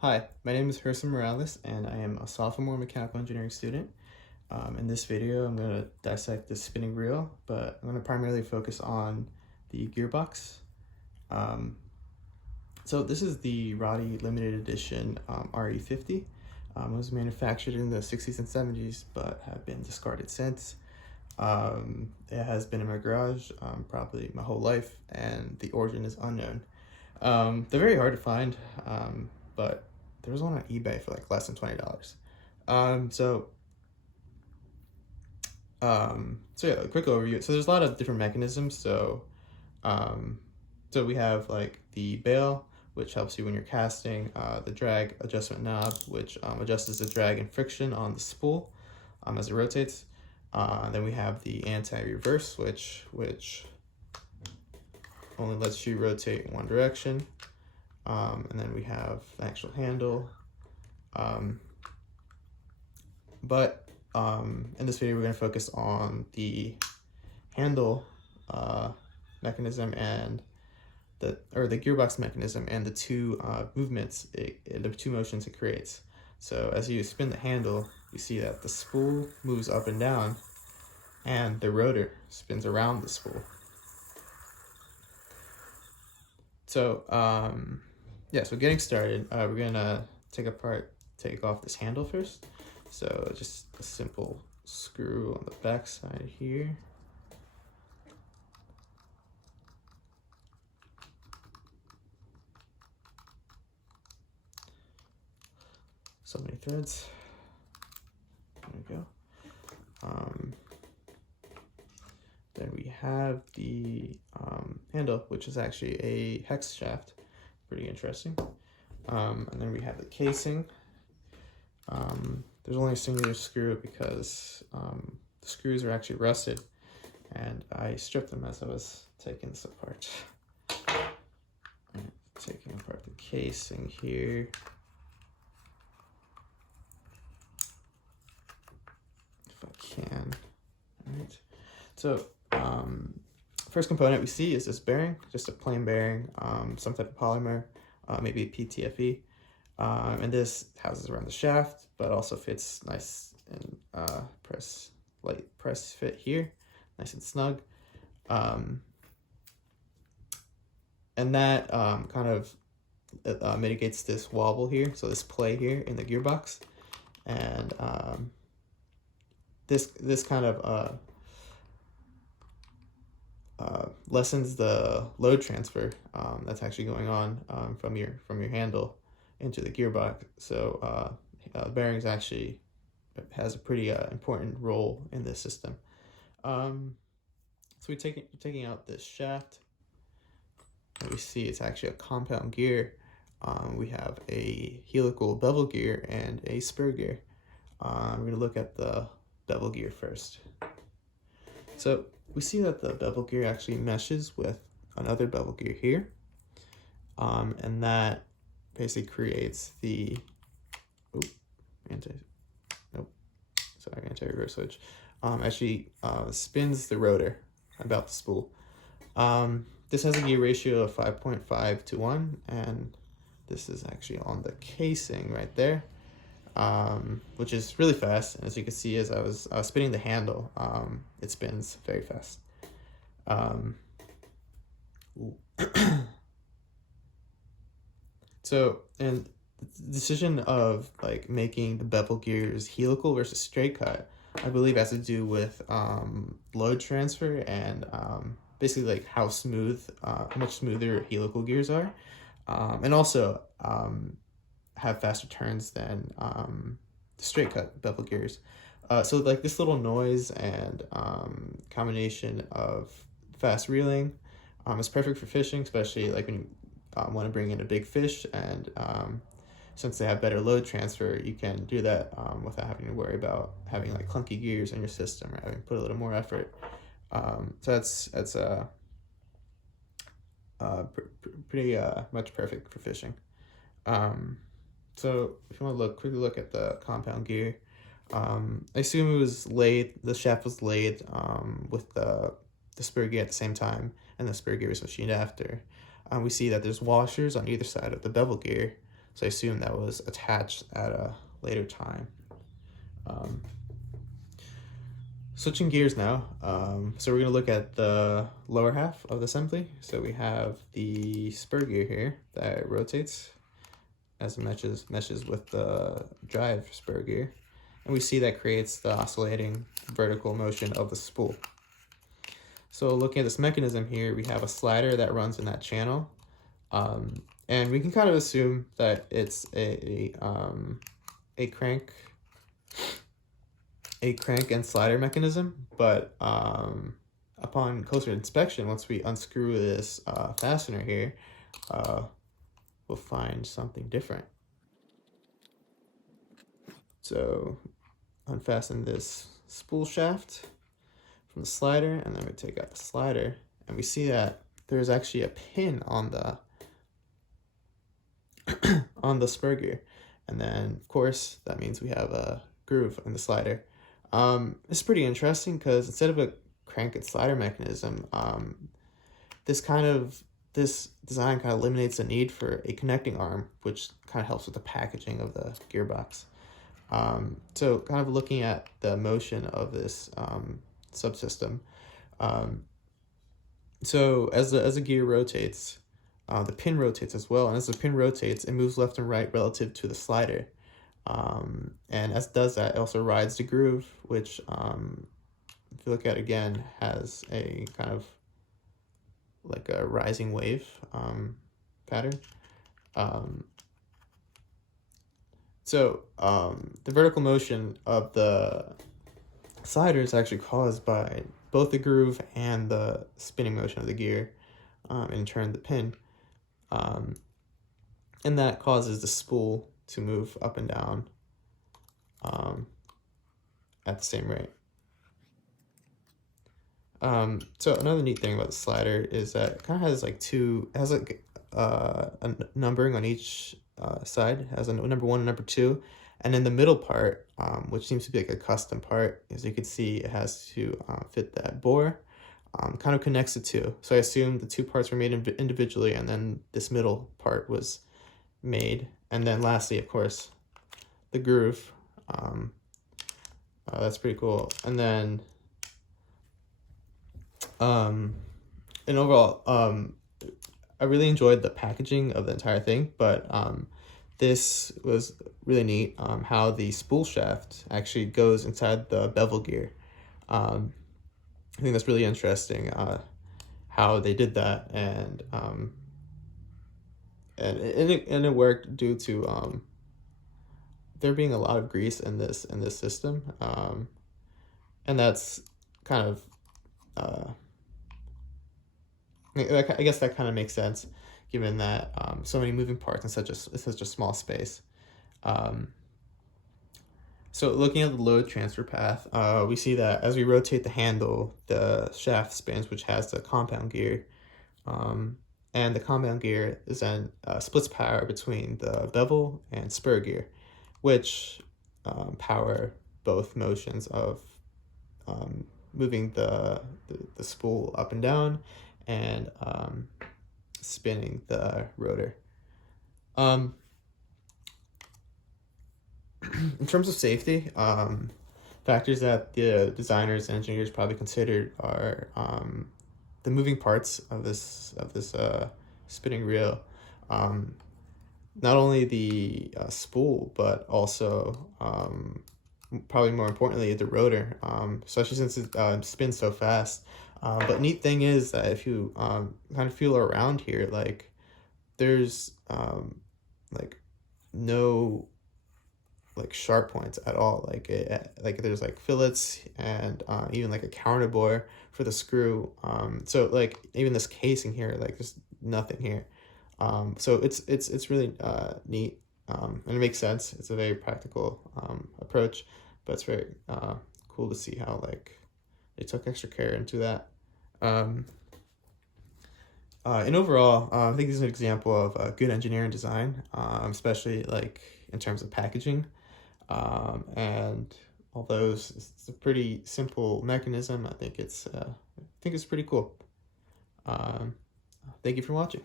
Hi, my name is Herson Morales, and I am a sophomore mechanical engineering student. In this video, I'm going to dissect the spinning reel, but I'm going to primarily focus on the gearbox. So this is the Roddy limited edition RE50. It was manufactured in the 60s and 70s, but have been discarded since. It has been in my garage probably my whole life, and the origin is unknown. They're very hard to find, but there was one on eBay for like less than $20. So yeah, a quick overview. So there's a lot of different mechanisms. So we have like the bail, which helps you when you're casting, the drag adjustment knob, which adjusts the drag and friction on the spool as it rotates. Then we have the anti-reverse, which only lets you rotate in one direction. And then we have the actual handle. In this video, we're going to focus on the handle mechanism and the gearbox mechanism and the two movements, the two motions it creates. So as you spin the handle, you see that the spool moves up and down, and the rotor spins around the spool. So yeah, so getting started, we're gonna take off this handle first. So just a simple screw on the back side here. So many threads. There we go. Then we have the handle, which is actually a hex shaft. Pretty interesting. And then we have the casing. There's only a singular screw because the screws are actually rusted, and I stripped them as I was taking this apart. Taking apart the casing here. If I can. All right. So first component we see is this bearing, just a plain bearing, some type of polymer, maybe a PTFE. And this houses around the shaft, but also fits nice and light press fit here, nice and snug. And that kind of mitigates this wobble here, so this play here in the gearbox, and this kind of lessens the load transfer that's actually going on from your handle into the gearbox. So bearings actually has a pretty important role in this system. So we're taking out this shaft, and we see it's actually a compound gear. We have a helical bevel gear and a spur gear. We're going to look at the bevel gear first. So we see that the bevel gear actually meshes with another bevel gear here, and that basically creates the anti-reverse switch. Actually spins the rotor about the spool. This has a gear ratio of 5.5 to 1, and this is actually on the casing right there, which is really fast. And as you can see, as I was spinning the handle, it spins very fast. So, and the decision of like making the bevel gears helical versus straight cut, I believe, has to do with load transfer and basically like how much smoother helical gears are, and also have faster turns than the straight cut bevel gears. So like this little noise and combination of fast reeling is perfect for fishing, especially like when you want to bring in a big fish, and since they have better load transfer, you can do that without having to worry about having like clunky gears in your system or having to put a little more effort. So that's pretty much perfect for fishing. So if you want to quickly look at the compound gear, I assume it was laid, the shaft was laid with the spur gear at the same time, and the spur gear was machined after. We see that there's washers on either side of the bevel gear, So I assume that was attached at a later time. Um, Switching gears now, so we're going to look at the lower half of the assembly. So we have the spur gear here that rotates as it meshes with the drive spur gear. And we see that creates the oscillating vertical motion of the spool. So looking at this mechanism here, we have a slider that runs in that channel. And we can kind of assume that it's a crank and slider mechanism, but upon closer inspection, once we unscrew this fastener here, we'll find something different. So unfasten this spool shaft from the slider, and then we take out the slider, and we see that there's actually a pin on the on the spur gear, and then of course that means we have a groove in the slider. It's pretty interesting because instead of a crank and slider mechanism, this design kind of eliminates the need for a connecting arm, which kind of helps with the packaging of the gearbox. So kind of looking at the motion of this subsystem. So as the gear rotates, the pin rotates as well, and as the pin rotates, it moves left and right relative to the slider. And as it does that, it also rides the groove, which, if you look at it again, has a kind of like a rising wave pattern. So the vertical motion of the slider is actually caused by both the groove and the spinning motion of the gear, in turn the pin. And that causes the spool to move up and down at the same rate. So another neat thing about the slider is that it kind of has like a numbering on each side. It has a number 1 and number 2, and in the middle part, which seems to be like a custom part, as you can see, it has to fit that bore. Kind of connects the two. So I assume the two parts were made individually, and then this middle part was made. And then lastly, of course, the groove. That's pretty cool. And then, and overall, I really enjoyed the packaging of the entire thing, but this was really neat, how the spool shaft actually goes inside the bevel gear. I think that's really interesting, how they did that, and it worked due to there being a lot of grease in this system, and that's kind of I guess that kind of makes sense, given that so many moving parts in such a small space. So looking at the load transfer path, we see that as we rotate the handle, the shaft spins, which has the compound gear. And the compound gear is then splits power between the bevel and spur gear, which power both motions of moving the spool up and down and spinning the rotor. In terms of safety, factors that the designers and engineers probably considered are the moving parts of this spinning reel. Not only the spool, but also probably more importantly the rotor, especially since it spins so fast. But neat thing is that if you kind of feel around here, like there's like no like sharp points at all. Like there's like fillets and even like a counter bore for the screw. So like even this casing here, like there's nothing here. So it's really neat, and it makes sense. It's a very practical approach, but it's very cool to see how like they took extra care into that. And overall, I think this is an example of good engineering design, especially like in terms of packaging. And although it's a pretty simple mechanism, I think it's pretty cool. Thank you for watching.